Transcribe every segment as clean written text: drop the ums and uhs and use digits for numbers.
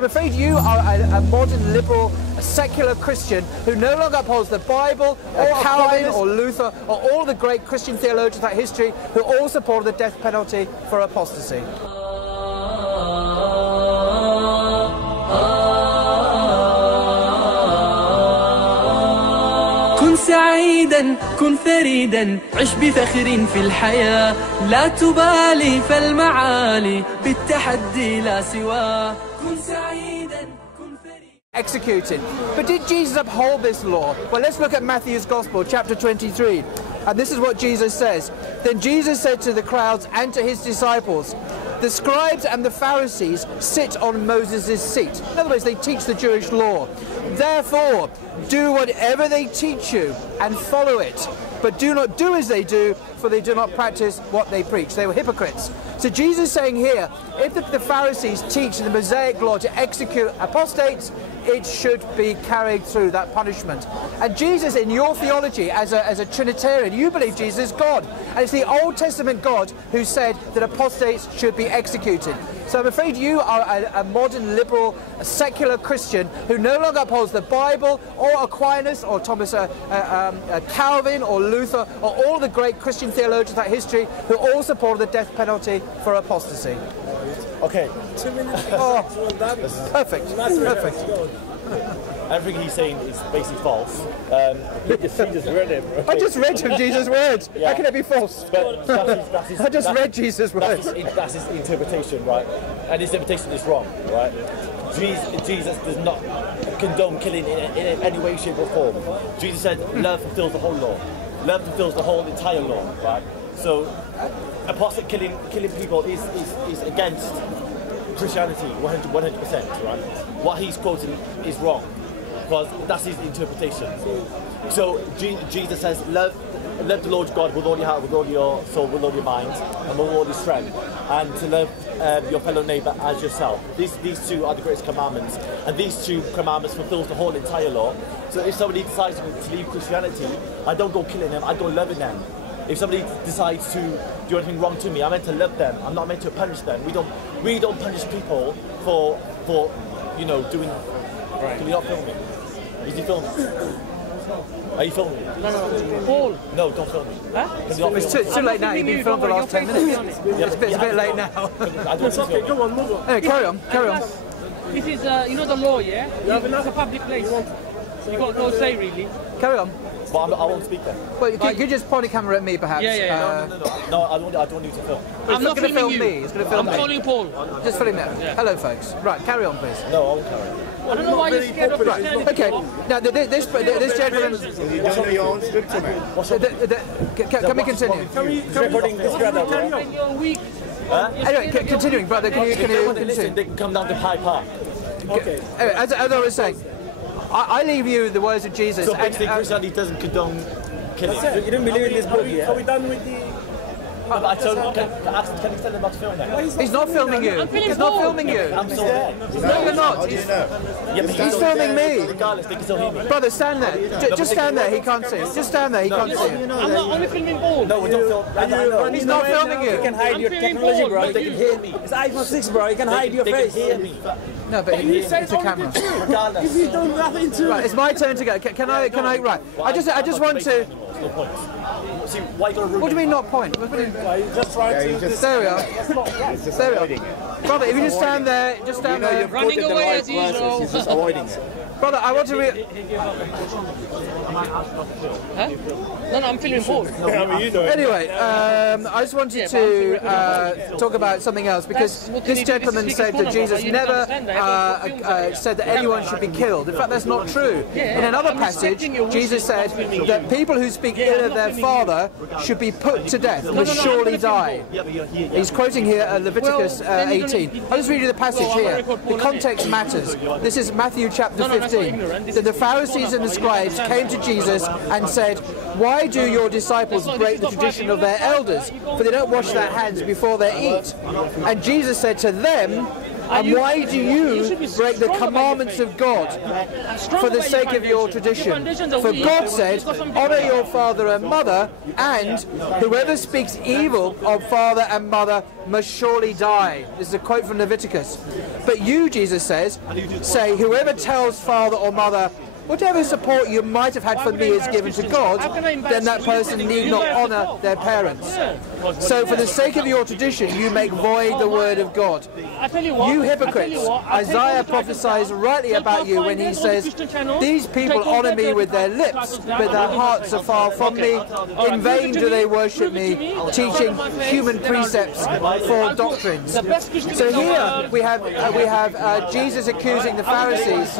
I'm afraid you are a modern liberal, a secular Christian who no longer upholds the Bible, or Calvin, or Luther, or all the great Christian theologians throughout history who all supported the death penalty for apostasy. كن سعيدا كن فريدا عش بفخر في الحياة لا تبالي فالمعالي بالتحدي لا سواه كن سعيدا كن فريدا. Executed. But did Jesus uphold this law? Well, let's look at Matthew's Gospel, chapter 23. And this is what Jesus says. Then Jesus said to the crowds and to his disciples, the scribes and the Pharisees sit on Moses' seat. In other words, they teach the Jewish law. Therefore, do whatever they teach you and follow it. But do not do as they do, for they do not practice what they preach. They were hypocrites. So Jesus is saying here, if the Pharisees teach the Mosaic law to execute apostates, it should be carried through, that punishment. And Jesus, in your theology, as a Trinitarian, you believe Jesus is God. And it's the Old Testament God who said that apostates should be executed. So I'm afraid you are a modern liberal, a secular Christian who no longer upholds the Bible, or Aquinas, or Thomas Calvin, or Luther, or all the great Christian theologians throughout history who all supported the death penalty for apostasy. Okay. 2 minutes. Oh, perfect. Perfect. Everything he's saying is basically false. He just read it, bro. I just read him Jesus' words. Yeah. How can it be false? But I just read Jesus' words. That's his interpretation, right? And his interpretation is wrong, right? Jesus does not condone killing in any way, shape or form. Jesus said love fulfills the whole law. Love fulfills the whole entire law, right? So apostate killing people is against Christianity 100%, right? What he's quoting is wrong, because that's his interpretation. So Jesus says love the Lord God with all your heart, with all your soul, with all your mind, and with all your strength, and to love your fellow neighbour as yourself. These two are the greatest commandments, and these two commandments fulfills the whole entire law. So if somebody decides to leave Christianity, I don't go killing them, I go loving them. If somebody decides to do anything wrong to me, I'm meant to love them. I'm not meant to punish them. We don't punish people for you know, doing. Right. Can you not film me? Is he filming? Are you filming? No. Paul. No, don't film me. Huh? It's too late now. You've been filmed for the last 10 minutes. It's a bit late now. It's okay. Go on, move on. Anyway, carry on. This is, you know, the law, yeah? It's a public place. You got no say, really. Carry on. But I won't speak then. Well, could you just point a camera at me, perhaps? Yeah. No, I don't want you to film. I'm not filming film you. me. He's going to film me. I'm calling Paul. Just film me. Yeah. Hello, folks. Right, carry on, please. No, I won't carry on. I don't know why you're scared of Right. Okay. Now, this gentleman. You don't know your own scripture, man. Can we continue? You're weak. Anyway, continuing, brother. Can you Listen, continue? they can come down to Hyde Park. Okay. Anyway, as I was saying, I leave you the words of Jesus. So basically, Christianity doesn't condone killing. You don't believe in this book, yeah? Are we done with the... I told him, can you tell him about to film that? He's not filming you. He's not filming you. I'm still there. No, you're not. How do you know? Yeah, but He's filming me. regardless, they can still hear me. Brother, stand there. Just stand there. He can't see you. Just stand there. He can't see you. I'm not only filming Paul. No, we don't film. I know. He's not filming You can you. hide your technology, bro. They can hear me. It's iPhone 6, bro. You can hide your They face. can hear me. No, but it's a camera. Regardless. You've done nothing to... Right, it's my turn to go. Can I? Right. I just want to. No point. See, why you gotta ruin What do you mean not point? Just trying to... There we are. He's just There we avoiding are. it. Brother, if you just stand there, just stand there. Running away as usual. He's just avoiding it. Brother, I want to. Huh? No, I'm filming Paul. Anyway, I just wanted to talk about something else, because this gentleman said that Jesus never said that anyone should be killed. In fact, that's not true. In another passage, Jesus said that people who speak ill of their father should be put to death, must surely die. He's quoting here Leviticus 18. I'll just read you the passage here. The context matters. This is Matthew chapter 15. That the Pharisees and the scribes came to Jesus and said, "Why do your disciples break the tradition of their elders? For they don't wash their hands before they eat." And Jesus said to them, And why do you break the commandments of God for the sake of your tradition? For God said, honour your father and mother, and whoever speaks evil of father and mother must surely die. This is a quote from Leviticus. But you, Jesus says, say, whoever tells father or mother, whatever support you might have had from me is given to God, then that person need not honour their parents. So for the sake of your tradition, you make void the word of God. You hypocrites, Isaiah prophesies rightly about you when he says, these people honour me with their lips, but their hearts are far from me. In vain do they worship me, teaching human precepts for doctrines. So here we have Jesus accusing the Pharisees.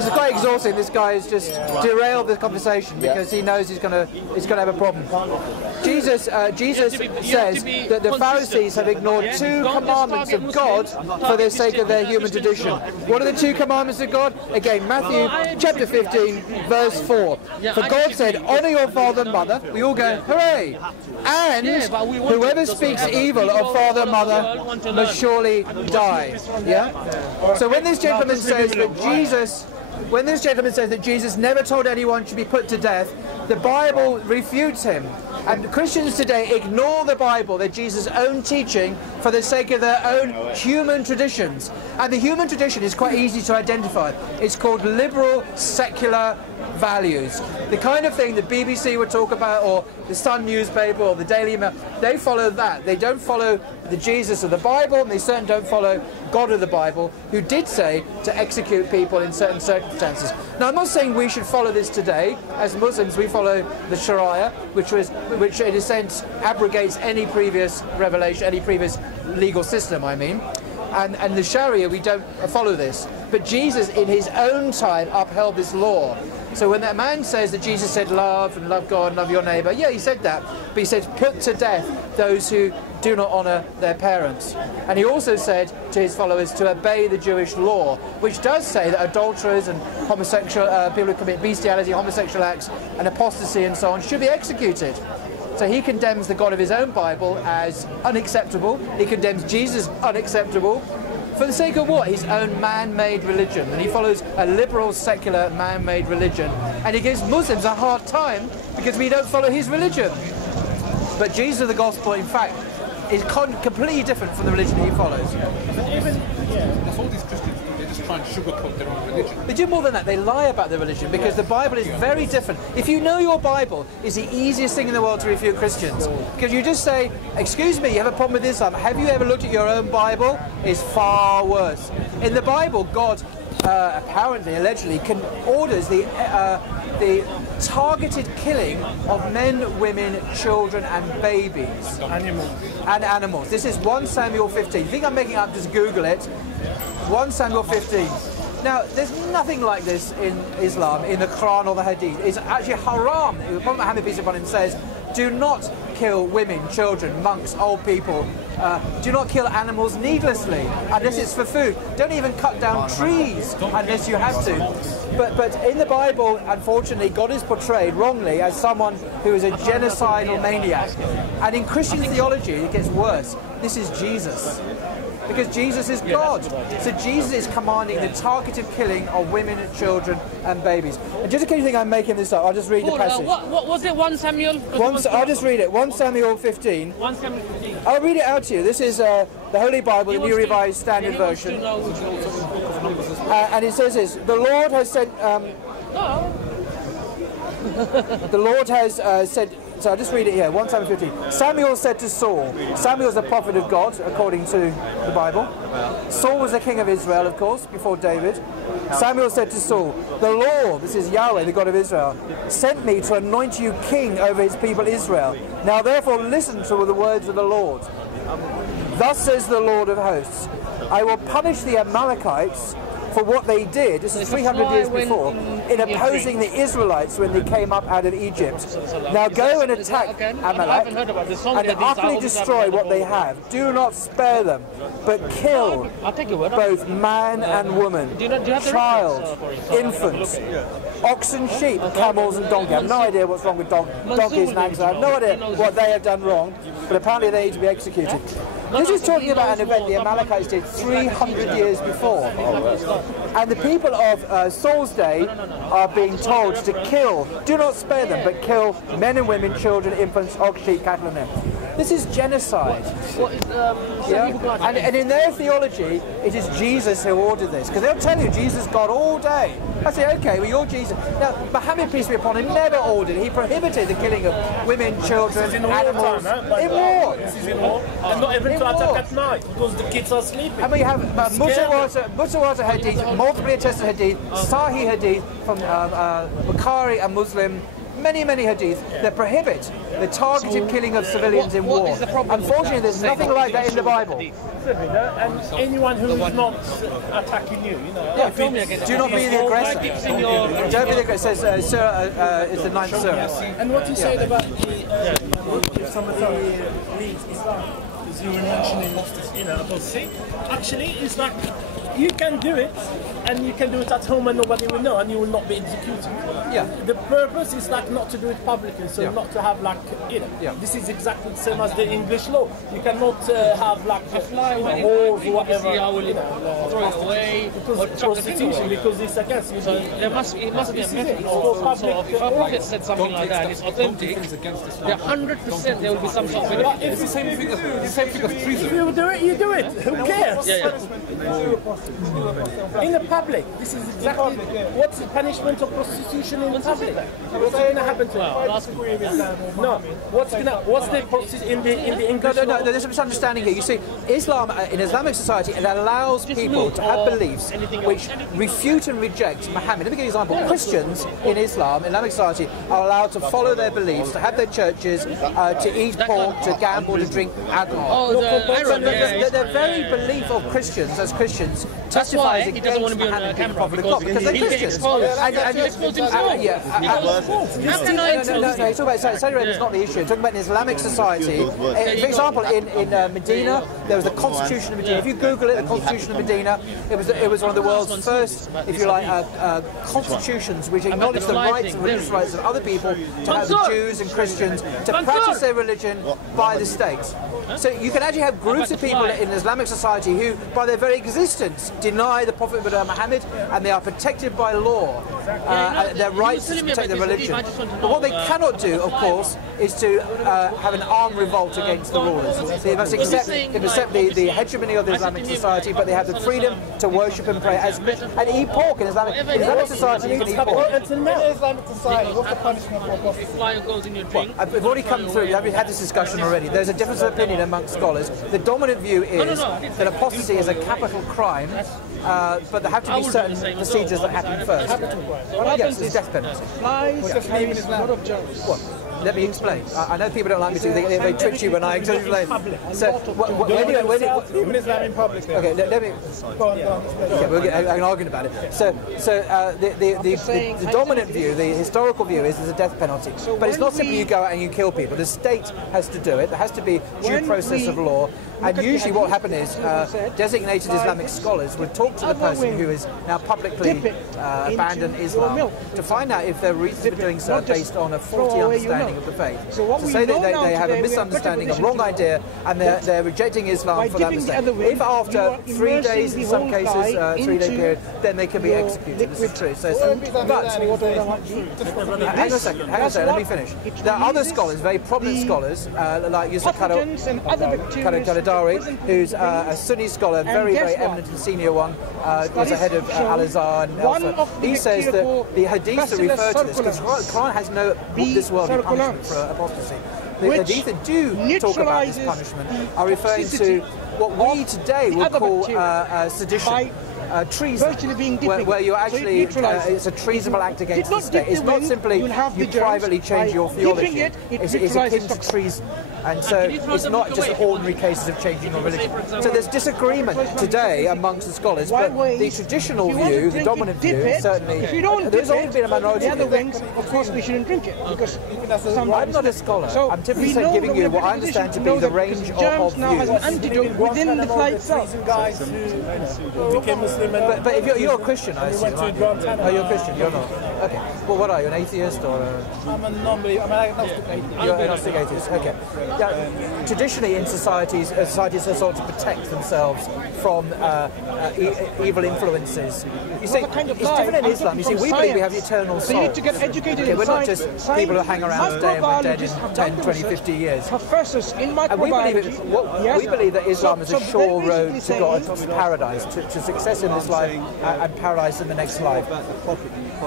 This is quite exhausting. This guy has just derailed the conversation because he knows he's going to have a problem. Jesus says that the Pharisees have ignored two commandments of God for the sake of their human tradition. What are the two commandments of God? Again, Matthew chapter 15, verse 4. For God said, honour your father and mother. We all go, hooray! And whoever speaks evil of father and mother must surely die. Yeah? So when this gentleman says that Jesus never told anyone to be put to death, the Bible refutes him. And Christians today ignore the Bible, they're Jesus' own teaching, for the sake of their own human traditions. And the human tradition is quite easy to identify. It's called liberal, secular values. The kind of thing the BBC would talk about, or the Sun newspaper, or the Daily Mail, they follow that. They don't follow the Jesus of the Bible, and they certainly don't follow God of the Bible, who did say to execute people in certain circumstances. Now, I'm not saying we should follow this today. As Muslims, we follow the Sharia, which in a sense abrogates any previous revelation, any previous legal system, I mean. And the Sharia, we don't follow this. But Jesus, in his own time, upheld this law. So when that man says that Jesus said love and love God and love your neighbour, yeah, he said that. But he said put to death those who do not honour their parents. And he also said to his followers to obey the Jewish law, which does say that adulterers and homosexual people who commit bestiality, homosexual acts and apostasy and so on should be executed. So he condemns the God of his own Bible as unacceptable. He condemns Jesus unacceptable. For the sake of what? His own man-made religion. And he follows a liberal, secular, man-made religion. And he gives Muslims a hard time because we don't follow his religion. But Jesus of the Gospel, in fact, is completely different from the religion he follows. That's all these Christians do. They just try and sugarcoat their own religion. They do more than that. They lie about their religion because the Bible is very different. If you know your Bible, it's the easiest thing in the world to refute Christians. Because you just say, excuse me, you have a problem with Islam. Have you ever looked at your own Bible? It's far worse. In the Bible, God apparently, allegedly, orders the targeted killing of men, women, children and babies. And animals. This is 1 Samuel 15. You think I'm making it up, just Google it. 1 Samuel 15. Now, there's nothing like this in Islam, in the Quran or the Hadith. It's actually haram. Prophet Muhammad, peace be upon him, says, do not kill women, children, monks, old people. Do not kill animals needlessly, unless it's for food. Don't even cut down trees unless you have to. But in the Bible, unfortunately, God is portrayed wrongly as someone who is a genocidal maniac. And in Christian theology, it gets worse. This is Jesus. Because Jesus is God. So Jesus is commanding the targeted killing of women, children and babies. And just in case you think I'm making this up, I'll just read the passage. What was it, 1 Samuel? I'll just read it. 1 Samuel 15. 1 Samuel 15. I'll read it out to you. This is the Holy Bible, the New Revised Standard Version. And it says this, the Lord has sent... the Lord has said... So I'll just read it here, 1 Samuel 15. Samuel said to Saul, Samuel is a prophet of God, according to the Bible. Saul was the king of Israel, of course, before David. Samuel said to Saul, the Lord, this is Yahweh, the God of Israel, sent me to anoint you king over his people Israel. Now therefore listen to the words of the Lord. Thus says the Lord of hosts, I will punish the Amalekites for what they did, this is 300 years before, in opposing the Israelites when they came up out of Egypt. Now go and attack Amalek and utterly destroy what they have. Do not spare them, but kill both man and woman, child, infants, oxen, sheep, camels and donkeys. I have no idea what's wrong with donkeys and nags. I have no idea what they have done wrong, but apparently they need to be executed. This is talking about an event the Amalekites did 300 years before. And the people of Saul's day are being told to kill, do not spare them, but kill men and women, children, infants, ox, sheep, cattle and them. This is genocide. And in their theology, it is Jesus who ordered this. Because they'll tell you Jesus is God all day. I say, okay, well, you're Jesus. Now, Muhammad, peace be upon him, never ordered it. He prohibited the killing of women, children, animals. In war. This is in war. And not even to attack at night because the kids are sleeping. And we have Mutawata Hadith, multiple attested Hadith, Sahih Hadith from Bukhari and Muslim, many hadith that prohibit the targeted killing of civilians in war. Unfortunately, there's nothing like that in the Bible. And anyone who is not attacking you, you know. Yeah, do not be the aggressor. Don't be the aggressor. It says Surah is the 9th Surah. And what you said about some of the leagues Islam, is you were mentioning Apostasy. You know, Apostasy. Actually, it's like you can do it, and you can do it at home and nobody will know, and you will not be executed. Yeah. The purpose is like not to do it publicly, so not to have like, you know, this is exactly the same as the English law. You cannot have like wars or whatever, you know, throw it away, because prostitution, because it's against you. So it must be a method. So if a prophet said something like that, it's authentic. 100% there will be some sort of benefit. It's the same thing as treason. If you do it, you do it. Who cares? In the public, this is exactly what's the punishment of prostitution in the public. What's going to happen to it? No, what's the prostitution in the English? No, there's a misunderstanding here. You see, Islam in Islamic society, it allows people to have beliefs which refute and reject Muhammad. Let me give you an example. Christians in Islam, Islamic society, are allowed to follow their beliefs, to have their churches, to eat pork, to gamble, to drink alcohol. The very belief of Christians as Christians testifies he doesn't want to be on the camera because they're Christians. He's talking about Saudi Arabia is not the issue. He's talking about an Islamic society. For example, in Medina, there was the Constitution of Medina. If you Google it, the Constitution of Medina, it was one of the world's first, if you like, constitutions which acknowledged the rights and religious rights of other people to have the Jews and Christians to practice their religion by the state. So you can actually have groups of people in Islamic society who, by their very existence, deny the Prophet Muhammad, and they are protected by law, their rights to protect their religion. But what they cannot do, of course, is to have an armed revolt against the rulers. So they must accept the hegemony of the Islamic society, but they have the freedom to worship and pray and eat pork in Islamic society. You can eat pork. In Islamic society, what's the punishment for apostasy? If fire goes in your drink. We've already come through. We've had this discussion already. There's a difference of opinion amongst scholars. The dominant view is that apostasy is a capital crime, but there have to be certain procedures that happen first. Yes, it's death penalty. What? Let me explain. I know people don't like me to. They twitch you when I explain. So, Even Islam in public. Okay, let me. Okay, we'll get an argument about it. So the dominant view, the historical view, is there's a death penalty. But it's not simply you go out and you kill people. The state has to do it. There has to be due process of law. And usually what will happen is designated Islamic scholars would talk to the person who is now publicly abandoned Islam to find out if their reasons for doing so are based on a faulty understanding of the faith. So say that they have a misunderstanding, a wrong idea, and they're rejecting Islam for that mistake. If after 3 days, in some cases, 3-day period, then they can be executed. This is true. But hang on a second, let me finish. There are other scholars, very prominent scholars, like Yusuf Karadari, who's a Sunni scholar, very eminent and senior one, was the head of Al-Azhar and elsewhere. He says that the hadiths that refer to this, because the Quran has no this world of punishment for apostasy. The hadiths that do talk about this punishment are referring to what we today would call sedition. Treason, where you actually, it's a treasonable act against the state. It's not simply you privately change your theology. It's akin to treason. And so it's not just ordinary cases of changing your religion. So there's disagreement today amongst the scholars, but the traditional view, the dominant view, certainly, there's always been a minority view. Of course we shouldn't drink it, because I'm not a scholar. I'm typically giving you what I understand to be the range of views. Antidote within the flight itself. Guys who became Muslim. But if you're a Christian, I assume. Oh, you're a Christian, you're not. Okay. Well, what are you, an atheist or? I'm a non-believer. I'm an agnostic atheist. You're an agnostic atheist. Okay. traditionally in societies are sought to protect themselves from evil influences. You see, it's different in Islam. You see, we believe we have eternal souls. So you need to get educated in we're not science. just people who hang around today and we're dead in 10, 20, 50 years. Professors in And we microbiology. we believe that Islam is a sure road to God, to paradise, to success in this life and paradise in the next life.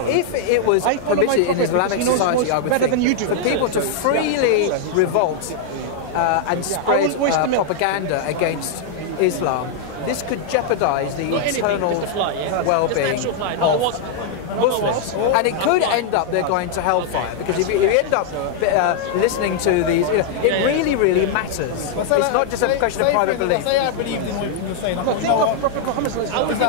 If it was permitted in Islamic society, I would think, for people to freely revolt and spread propaganda against Islam, this could jeopardize the eternal well-being of Muslims. And it could end up they're going to hellfire, because if you end up listening to these, it really, really matters. It's not just a question of private belief. Say I believed in what you're saying. I thought, you know what? That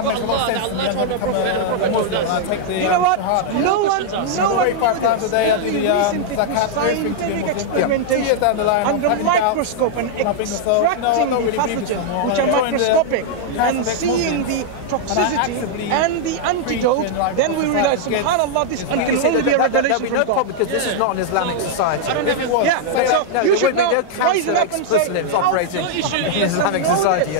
makes a lot of sense to me. I'm going to become a Muslim. I take the You know what? No one pray 5 times a day. I do the zakat, everything to be Muslim. 2 years down the line, under a microscope and extracting the pathogen, which are microscopic, and seeing the toxicity and the antidote, then we realize, subhanAllah, this can only be a revelation from God. Because this is not an Islamic society. Yeah, so you should know, no rising up and say, ex-Muslims operating in Islamic society.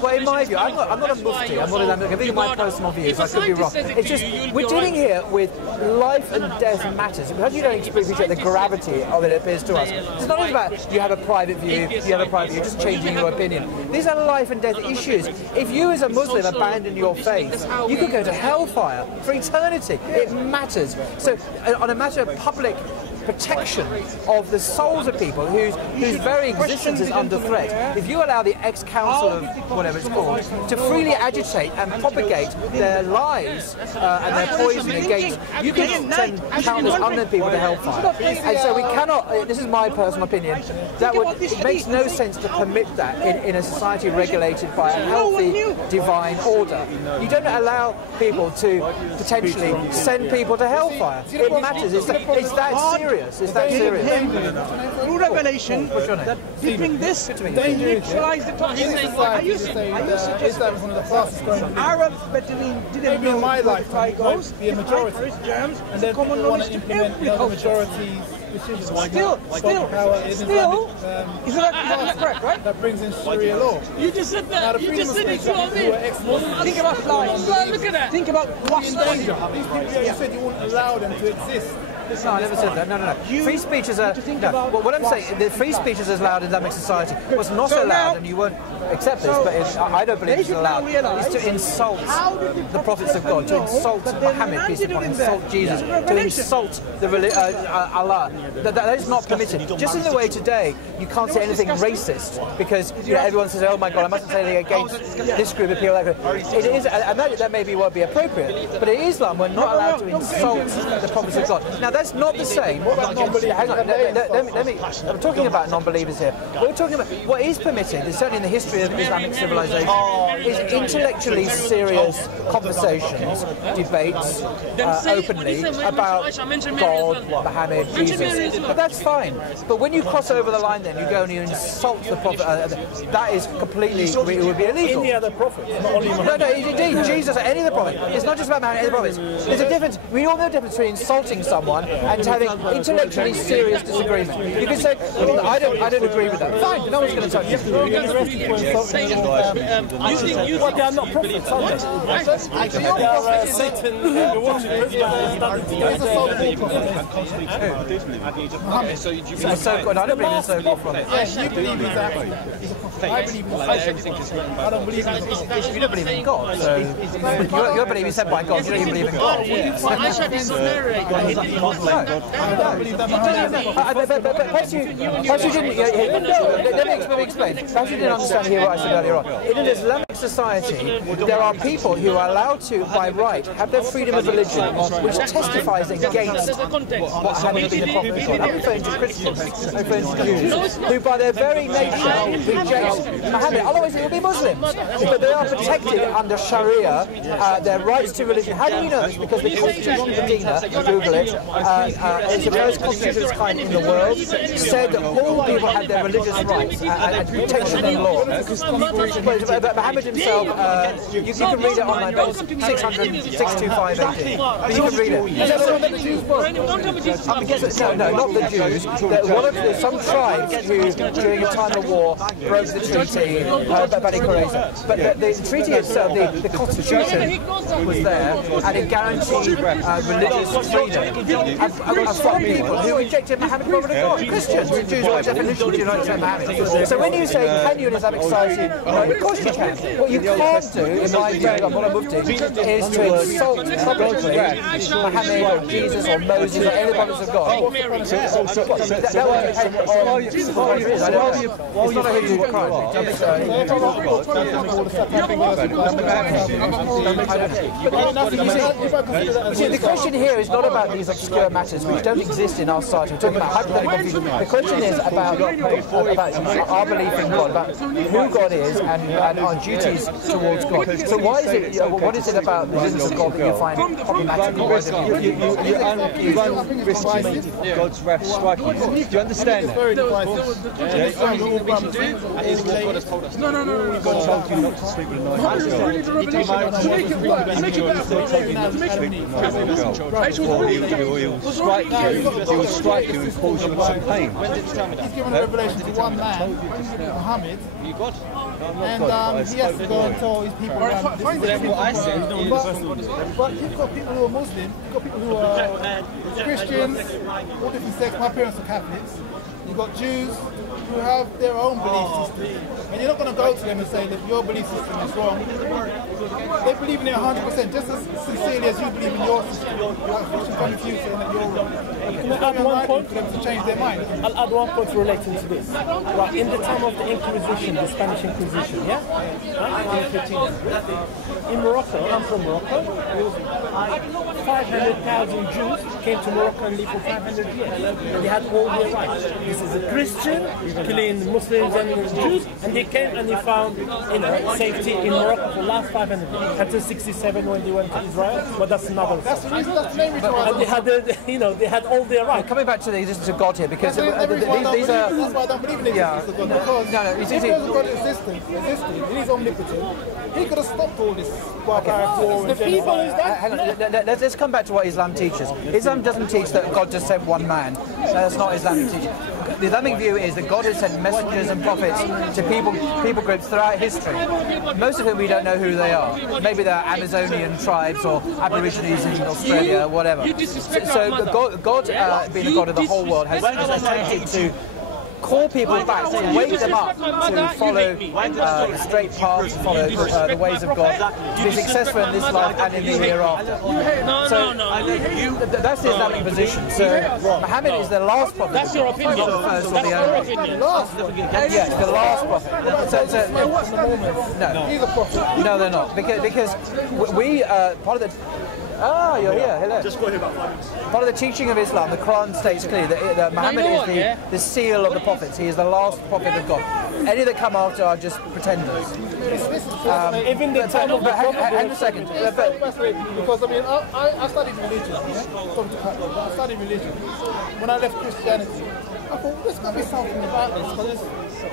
Well, in my view, I'm not a mufti, I'm not Islamic. I think my personal views, I could be wrong. It's just, we're dealing here with life and death matters. Because you don't appreciate the gravity of it appears to us. It's not about you have a private view, you have a private view, just changing your opinion. These are life and death issues. If you as a Muslim abandon your faith, you could go to hellfire for eternity. It matters. So on a matter of public protection of the souls of people whose very existence is under threat, if you allow the ex-council of whatever it's called to freely agitate and propagate their lies and their poison against, you can send countless unknown people to hellfire. And so we cannot, this is my personal opinion, it makes no sense to permit that in a society regulated by a healthy divine order. You don't allow people to potentially send people to hellfire. It matters. It's that serious. Is that serious? Through revelation, that dipping this to neutralize the toxicity. Are you suggesting Arabs, Bedouin didn't know my life goes, be a majority, germs, and then common people want knowledge to to implement every the culture. majorities. Still, isn't that correct, right? That brings in Sharia law. You just said that. You just said it. You know what I mean? Think about flies. Look at that. Think about what's These people, you said you wouldn't allow them to exist. No, I never said that. No. Free speech is what I'm saying, the free speech is allowed in Islamic society. What's not allowed, and you won't accept this, but I don't believe it's allowed, is to insult the prophets of God, to insult Muhammad, peace be upon him, insult Jesus, to insult Allah. That is not permitted. Just in the way today, you can't say anything racist because everyone says, oh my God, I mustn't say anything against this group of people. It is, and that maybe won't be appropriate, but in Islam, we're not allowed to insult the prophets of God. Now, that's not the same. Hang on, let me. I'm talking about non-believers here. We're talking about what is permitted, certainly in the history of Islamic civilization, is intellectually serious conversations, debates openly about God, Muhammad, Jesus. But that's fine. But when you cross over the line, then you go and you insult the prophet. That is completely. It would be illegal. Any other prophets, not only Muhammad. No, indeed, Jesus or any of the prophets. It's not just about Muhammad, any of the prophets. There's a difference. We all know the difference between insulting someone and having intellectually serious disagreement. You can say, I don't agree with that. Fine, no one's going to touch you. Well, they are not prophets, are they? They are Satan. You're watching So good. I don't believe in so-called prophets. Yes, you believe he's actually. I believe he's I don't believe he's You don't believe in God, so you believe he's sent by God. You don't even believe in God. Perhaps you didn't. Let me explain. Perhaps you didn't understand here what I said earlier on. In an Islamic society, there are people who are allowed to, by right, have their freedom of religion, which testifies against what having been the prophet of God. I'm referring to Christians, I'm referring to Jews, who by their very nature reject Muhammad. Otherwise, it would be Muslims. But they are protected under Sharia, their rights to religion. How do we know this? Because the Constitution of Medina, Google it, it's the most constitution of its kind in the world, said that all people had their religious rights and protection in law. But Muhammad himself, you can read it online, but it's 625 AD. You can read it. No, not the Jews. There's some tribes who, during a time of war, broke the treaty, but the treaty itself, the constitution was there, and it guaranteed religious freedom. And from people who rejected Muhammad, what would have got? Christians. Jews, by definition, do not accept Muhammad. So when you say, can you in Islamic society? No, of course you can. What you can't do, in my view, of what I'm Mufti, is to insult publicly Muhammad or Jesus or Moses or any prophets of God. That would depend on what it is. It's not a Hindu crime. The question here is not about these obscure matters which don't exist in our society. We're talking about hypothetical views. The question is about our belief in God, about who God is and our duties towards God. So why is it? What is it about the business of God that you find problematic? You underestimated God's wrath striking. Do you understand that? No. God told you not to sleep with a knife. He will strike you and cause you some pain. He's given a revelation to one man, Muhammad, and he has to go and tell his people around but you've got people who are Muslim, you've got people who are Christians, all different sects. My parents are Catholics. You've got Jews who have their own belief system. And you're not going to go to them and say that your belief system is wrong. They believe in it 100%, just as sincerely as you believe in your system. Like Christian coming to you saying that you're wrong. I'll add one point for them to change their mind. I'll add one point relating to this. Right, in the time of the Inquisition, the Spanish Inquisition, yeah? In Morocco, I'm from Morocco, 500,000 Jews came to Morocco and lived for 500 years. And they had all their rights. This is a Christian killing Muslims and Jews, and they came and they found, safety in Morocco for the last 500 years until 67 when they went to Israel. But that's another. That's the reason. That's the main reason why. And they had, they had all their rights. Coming back to the existence of God here, because these are. That's why I don't believe in the existence of God. Because if God existed, and He's omnipotent, He could have stopped all this barbaric war. The people is that. Hang on, let's come back to what Islam teaches. Islam doesn't teach that God just sent one man. That's not Islamic teaching. The Islamic view is that God has sent messengers and prophets to people groups throughout history, most of whom we don't know who they are. Maybe they're Amazonian tribes or Aborigines in Australia or whatever. So God, being the God of the whole world, has attempted to call people back, to wake them up to follow the straight path, to follow the ways of God, to be successful in this life and in the hereafter. That's the Islamic position. So Muhammad is the last prophet. That's your opinion. Not the first or the only. Yes, the last prophet. No, they're not. Because we part of the. Ah, you're here. Hello. Just go here about 5 minutes. Part of the teaching of Islam, the Quran states clearly that Muhammad is the seal of the prophets. He is the last prophet of God. Any that come after are just pretenders. Even the time of hang a second. Because I studied religion. I studied religion. When I left Christianity, I thought there's got to be something about this, because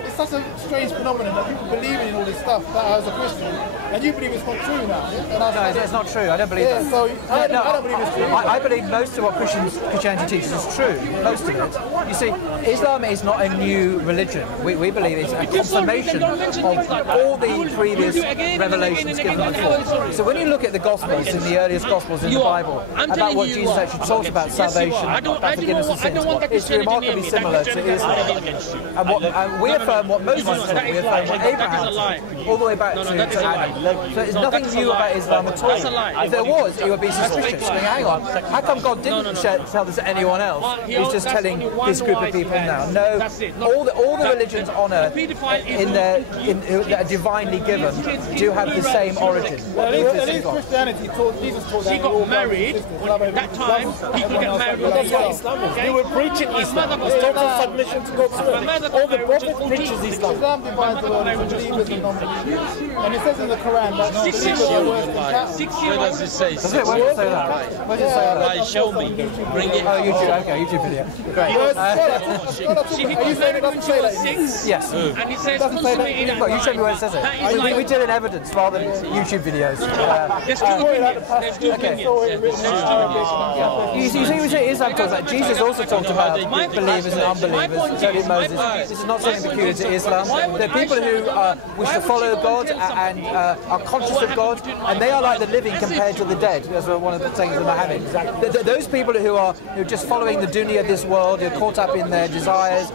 it's such a strange phenomenon that people believe in all this stuff that as a Christian, and you believe it's not true now. Yeah? No, it's not true. I don't believe that. So I don't believe it's true. I believe most of what Christianity teaches is true. Most of it. You see, Islam is not a new religion. We believe it's a confirmation of all the previous revelations given before. So when you look at the Gospels, in the earliest Gospels in the Bible, about what Jesus actually talks about salvation, about forgiveness of sins, it's remarkably similar to Islam. And we affirm what Moses said, we affirm what Abraham said, all the way back to Adam. So there's nothing new about Islam at all. If there was, it would be suspicious. I mean, hang on, how come God didn't tell this to anyone else? He's just telling this group of people now. No, all the religions on earth that are divinely given do have the same origin. Christianity taught Jesus taught She got married. That time, people get married. That's what Islam is. They were preaching Islam. It's total submission to God's will. All the prophets preaches Islam. Islam divides the world into believers and non-believers. And it says in the Quran that believers are worse than cattle. Where does it say? Does it? Where does it say that? Where does it say that? Why, show me. Bring it. Oh, YouTube. Okay, YouTube video. Great. Are you saying it doesn't say that? Yes. And it says Doesn't say that. Well, you show me where it says it. We did it in evidence rather than YouTube videos. There's two opinions. There's two Okay. opinions. You see, we say Islam talks about. Jesus also talked about believers and unbelievers. So did Moses. This is not something peculiar to Islam. There are people who wish to follow God and are conscious of God, and they are like the living compared to the dead. That's one of the things that are having. Those people who are just following the dunya of this world, who are caught up in their desires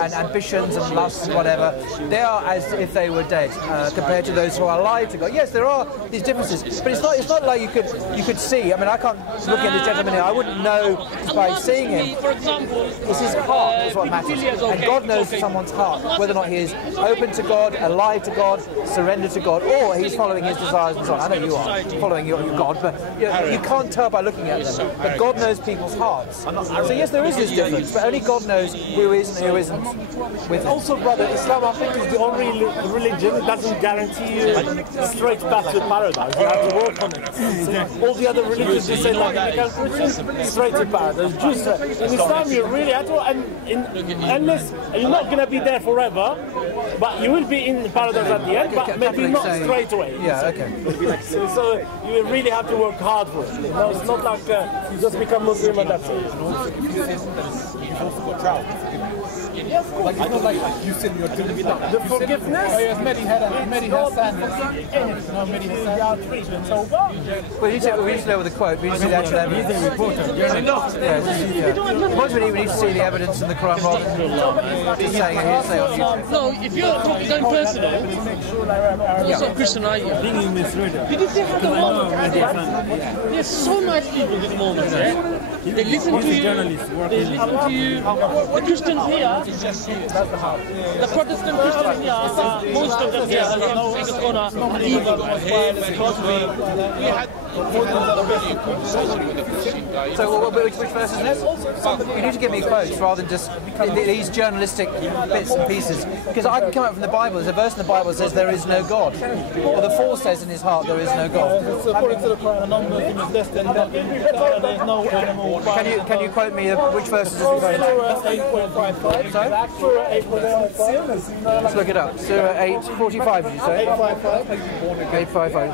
and ambitions and lusts and whatever, they are as if they were dead compared to those who are alive to God. Yes, there are these differences, but it's not like you could see. I mean, I can't look at this gentleman here. I wouldn't know just by seeing him. For example, It's his heart is what matters. And God knows someone's heart, whether or not he is open to God, alive to God, surrendered to God, or he's following his desires and so on. I know you are following your God, but you can't tell by looking at them. But God knows people's hearts. So yes, there is this difference, but only God knows who is and who isn't with him. Also, brother, Islam, I think, is the only religion that doesn't guarantee you straight path to paradise. You have to work on it. So all the other religions, they say, like, Christians, straight to paradise. Jews, in Islam, you really have to, unless you're not going to be there forever, but you will be in paradise at the end, but maybe not straight away. Yeah, okay. So you really have to work hard for it. You know, it's not like you just become Muslim and that's it. Yeah, of course. Like, it's not like you said you're doing it. The forgiveness? Oh, yes, Mehdi Hassan. No, Mehdi Hassan. Well, you need to know with the quote. We need to see the actual evidence. He's a reporter. We need to see the evidence in the Quran rather than just saying it hearsay on YouTube. no, if you're going personal, you're not Christian, are you? Did you see how the moment? There's so nice people at the moment, right? They listen to you. They listen to you. The Christians here, the Protestant Christians here, most of them here, SpeakersCorner, are evil. So which verse is this? You need to give me quotes rather than just these journalistic bits and pieces. Because I can come up from the Bible. There's a verse in the Bible that says there is no God. Or the fool says in his heart there is no God. So according to the Quran, a non-Muslim is less than nothing. There's no animal. Can you quote me which verses is referring to? Surah 8.55. Sorry? Surah 8.55. Let's look it up. Surah 8:45, did you say? 8:55.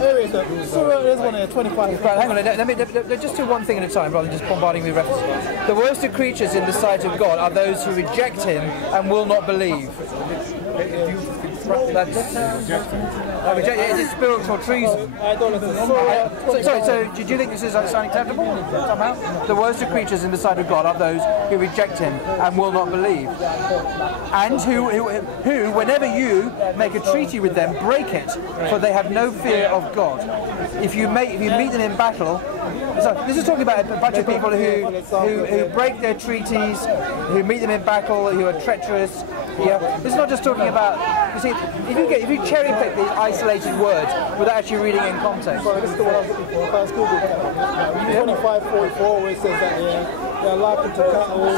There is a Surah, there's one here, 25. Right, hang on, let me just do one thing at a time rather than just bombarding me with references. The worst of creatures in the sight of God are those who reject him and will not believe. It's spiritual treason. So do you think this is unacceptable somehow? The worst of creatures in the sight of God are those who reject him and will not believe. And who whenever you make a treaty with them, break it, for they have no fear of God. If you meet them in battle, so this is talking about a bunch of people who break their treaties, who meet them in battle, who are treacherous. Yeah, this is not just talking about. You see, if you cherry pick these isolated words without actually reading in context. Sorry, this is the one I was looking for. If I was Google 25:44, where it says that they are likened to cattle.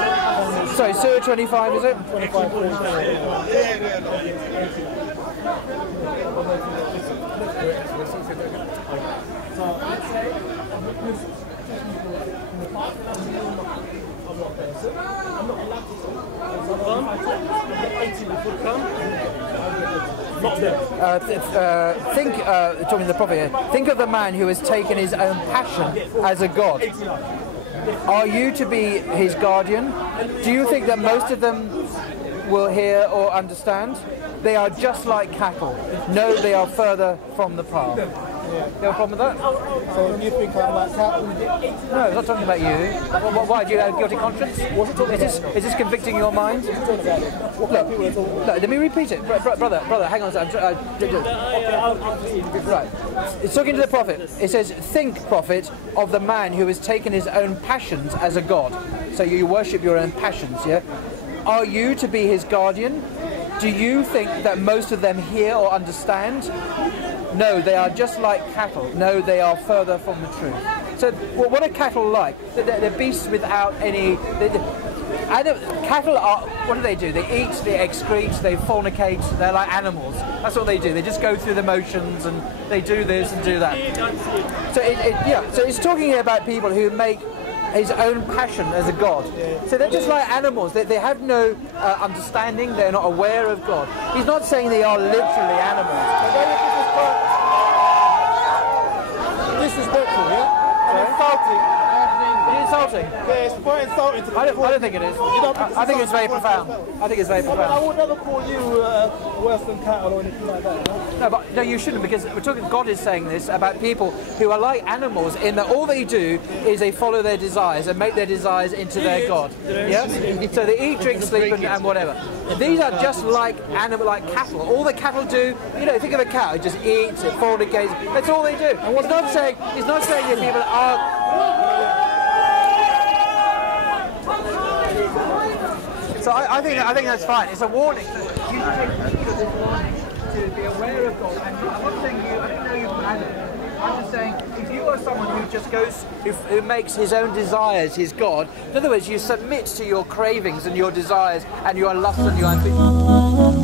Sorry, Surah 25, is it? 25:44. Talking to the prophet here, think of the man who has taken his own passion as a god. Are you to be his guardian? Do you think that most of them will hear or understand? They are just like cattle. No, they are further from the path. You have a problem with that? So you think I'm like cattle? No, I'm not talking about you. Why? Do you have a guilty conscience? Is this convicting your mind? Look, let me repeat it. Brother, hang on a second. Right. It's talking to the prophet. It says, think, prophet, of the man who has taken his own passions as a god. So you worship your own passions, yeah? Are you to be his guardian? Do you think that most of them hear or understand? No, they are just like cattle. No, they are further from the truth. So what are cattle like? They're beasts without any... Cattle are, what do? They eat, they excrete, they fornicate, they're like animals. That's what they do. They just go through the motions and they do this and do that. So so it's talking here about people who make his own passion as a god. So they're just like animals. They have no understanding, they're not aware of God. He's not saying they are literally animals. Disrespectful, yeah? And insulting. Insulting? Yeah, it's quite insulting to the I don't think it is. I think it's very profound. I think it's very profound. I would never call you worse than cattle or anything like that. No, you shouldn't, because we're talking. God is saying this about people who are like animals in that all they do is they follow their desires and make their desires into their God. Yeah. So they eat, drink, sleep, and whatever. These are just like cattle. All the cattle do, think of a cow. It just eats, it fornicates. That's all they do. He's not saying that people are. So I think that's fine. It's a warning. You take this warning to be aware of God. And I'm not saying I don't know you from Adam. I'm just saying if you are someone who just goes, who makes his own desires his God, in other words, you submit to your cravings and your desires and your lusts and your ambitions.